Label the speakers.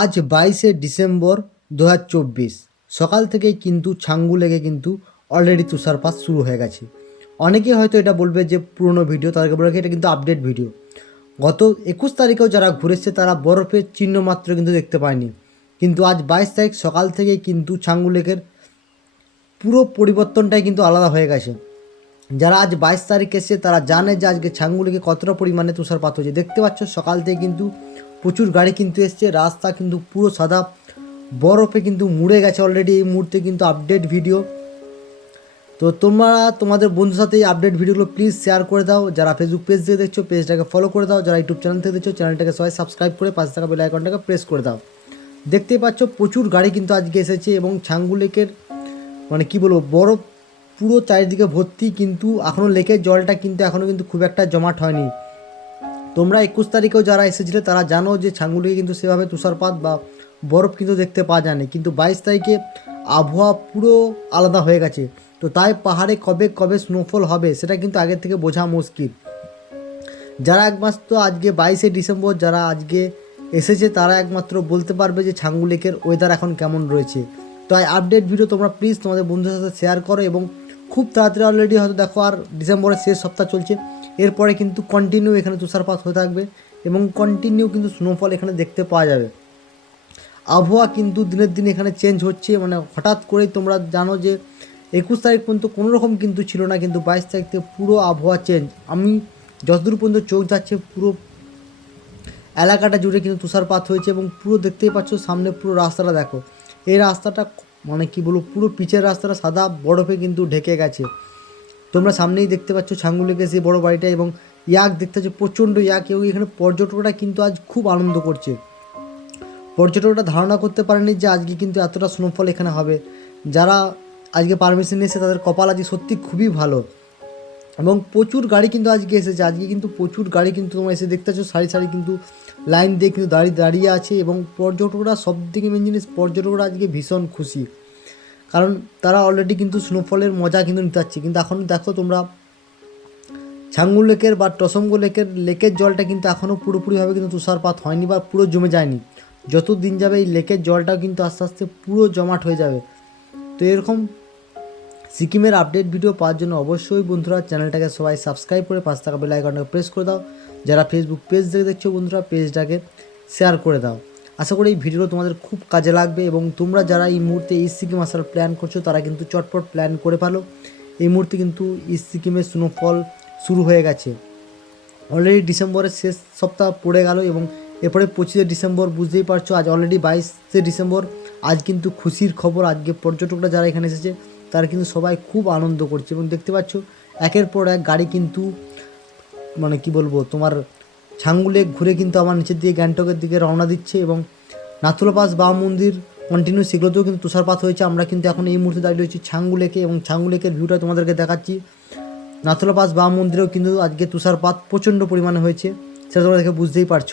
Speaker 1: আজ বাইশে ডিসেম্বর দু হাজার চব্বিশ। সকাল থেকেই কিন্তু ছাঙ্গু লেগে কিন্তু অলরেডি তুষারপাত শুরু হয়ে গেছে। অনেকে হয়তো এটা বলবে যে পুরনো ভিডিও তাদেরকে বলে এটা কিন্তু আপডেট ভিডিও। গত একুশ তারিখেও যারা ঘুরেছে তারা বরফের চিহ্ন মাত্র কিন্তু দেখতে পায়নি। কিন্তু আজ বাইশ তারিখ সকাল থেকেই কিন্তু ছাঙ্গু লেকের পুরো পরিবর্তনটাই কিন্তু আলাদা হয়ে গেছে। যারা আজ বাইশ তারিখ এসে তারা জানে যে আজকে ছাঙ্গুলিকে কতটা পরিমাণে তুষারপাত হয়েছে। দেখতে পাচ্ছ, সকাল থেকে কিন্তু প্রচুর গাড়ি কিন্তু এসছে, রাস্তা কিন্তু পুরো সাদা, বরফে কিন্তু মুড়ে গেছে অলরেডি এই মুহূর্তে কিন্তু আপডেট ভিডিও তো তোমরা, তোমাদের বন্ধুর সাথে এই আপডেট ভিডিওগুলো প্লিজ শেয়ার করে দাও, যারা ফেসবুক পেজ থেকে দেখছ পেজটাকে ফলো করে দাও, যারা ইউটিউব চ্যানেল থেকে দেখছ চ্যানেলটাকে সবাই সাবস্ক্রাইব করে পাঁচ টাকা বেল আইকনটাকে প্রেস করে দাও। দেখতেই পাচ্ছ, প্রচুর গাড়ি কিন্তু আজকে এসেছে এবং ছাঙ্গু লেকের মানে কি বলব, বরফ পুরো চারিদিকে ভর্তি কিন্তু এখনও লেকের জলটা কিন্তু এখনও কিন্তু খুব একটা জমাট হয়নি। তোমরা একুশ তারিখেও যারা এসেছিলে, তারা জানো যে ছাঙ্গুলিকে কিন্তু সেভাবে তুষারপাত বা বরফ কিন্তু দেখতে পাওয়া যায়নি। কিন্তু বাইশ তারিখে আবহাওয়া পুরো আলাদা হয়ে গেছে। তো তাই পাহাড়ে কবে কবে স্নোফল হবে, সেটা কিন্তু আগের থেকে বোঝা মুশকিল। যারা একমাত্র আজকে বাইশে ডিসেম্বর, যারা আজকে এসেছে, তারা একমাত্র বলতে পারবে যে ছাঙ্গু লেকের ওয়েদার এখন কেমন রয়েছে। তাই আপডেট ভিডিও তোমরা প্লিজ তোমাদের বন্ধুদের সাথে শেয়ার করো এবং খুব তাড়াতাড়ি অলরেডি হয়তো দেখো আর ডিসেম্বরের শেষ সপ্তাহ চলছে। এরপরে কিন্তু কন্টিনিউ এখানে তুষারপাত হয়ে থাকবে এবং কন্টিনিউ কিন্তু স্নোফল এখানে দেখতে পাওয়া যাবে। আবহাওয়া কিন্তু দিনের দিন এখানে চেঞ্জ হচ্ছে মানে হঠাৎ করেই তোমরা জানো যে একুশ তারিখ পর্যন্ত কোনো রকম কিন্তু ছিল না, কিন্তু বাইশ তারিখ থেকে পুরো আবহাওয়া চেঞ্জ আমি যতদূর পর্যন্ত চোখ যাচ্ছে, পুরো এলাকাটা জুড়ে কিন্তু তুষারপাত হয়েছে এবং পুরো দেখতেই পাচ্ছ, সামনে পুরো রাস্তাটা দেখো। এই রাস্তাটা মানে কি বলব, পুরো পিচের রাস্তাটা সাদা, বরফে কিন্তু ঢেকে গেছে। তোমরা সামনেই দেখতে পাচ্ছ ছাঙ্গুলিকে, সেই বড় বাড়িটা এবং ইয়াক দেখতে পাচ্ছ, প্রচণ্ড ইয়াক এবং এখানে পর্যটকরা কিন্তু আজ খুব আনন্দ করছে। পর্যটকরা ধারণা করতে পারেনি যে আজকে কিন্তু এতটা স্নোফল এখানে হবে। যারা আজকে পারমিশন নিয়েছে, তাদের কপাল আজকে সত্যি খুবই ভালো। এবং প্রচুর গাড়ি কিন্তু আজকে এসেছে। আজকে কিন্তু প্রচুর গাড়ি কিন্তু তোমরা এসে দেখতে পাচ্ছ, সারি সারি কিন্তু লাইন দিয়ে কিন্তু দাঁড়িয়ে দাঁড়িয়ে আছে এবং পর্যটকরা সব থেকে মেন জিনিস, পর্যটকরা আজকে ভীষণ খুশি। কারণ তারা অলরেডি কিন্তু স্নোফলের মজা কিন্তু নিতে কিন্তু এখন দেখো তোমরা ছাঙ্গু লেকের বা টসমগো লেকের লেকের জলটা কিন্তু এখনও পুরোপুরিভাবে কিন্তু তুষারপাত হয়নি বা পুরো জমে যায়নি। যত দিন যাবে এই লেকের জলটাও কিন্তু আস্তে আস্তে পুরো জমাট হয়ে যাবে। তো এরকম সিকিমের আপডেট ভিডিও পাওয়ার জন্য অবশ্যই বন্ধুরা চ্যানেলটাকে সবাই সাবস্ক্রাইব করে পাঁচ টাকা বেল আইকনটাকে প্রেস করে দাও। যারা ফেসবুক পেজ থেকে দেখছ বন্ধুরা পেজটাকে শেয়ার করে দাও। আশা করি এই ভিডিও তোমাদের খুব কাজে লাগবে এবং তোমরা যারা এই মুহূর্তে এই সিকিম আসার প্ল্যান করছ, তারা কিন্তু চটপট প্ল্যান করে ফেলো। এই মুহূর্তে কিন্তু এই সিকিমের স্নোফল শুরু হয়ে গেছে। অলরেডি ডিসেম্বরের শেষ সপ্তাহ পড়ে গেল এবং এরপরে পঁচিশে ডিসেম্বর বুঝতেই পারছ, আজ অলরেডি বাইশে ডিসেম্বর আজ কিন্তু খুশির খবর, আজকে পর্যটকরা যারা এখানে এসেছে, তারা কিন্তু সবাই খুব আনন্দ করছে এবং দেখতে পাচ্ছ, একের পর এক গাড়ি কিন্তু মানে কি বলব, তোমার ছাঙ্গুলে ঘুরে কিন্তু আমার নিচের দিকে গ্যাংটকের দিকে রওনা দিচ্ছে এবং নাথুলা পাস বাম মন্দির কন্টিনিউ সেগুলোতেও কিন্তু তুষারপাত হয়েছে। আমরা কিন্তু এখন এই মুহূর্তে দাঁড়িয়ে রয়েছি ছাঙ্গুলেকে এবং ছাঙ্গুলেকের ভিউটা তোমাদেরকে দেখাচ্ছি। নাথুলা পাস বাম মন্দিরেও কিন্তু আজকে তুষারপাত প্রচণ্ড পরিমাণে হয়েছে, সেটা তোমরা দেখে বুঝতেই পারছ।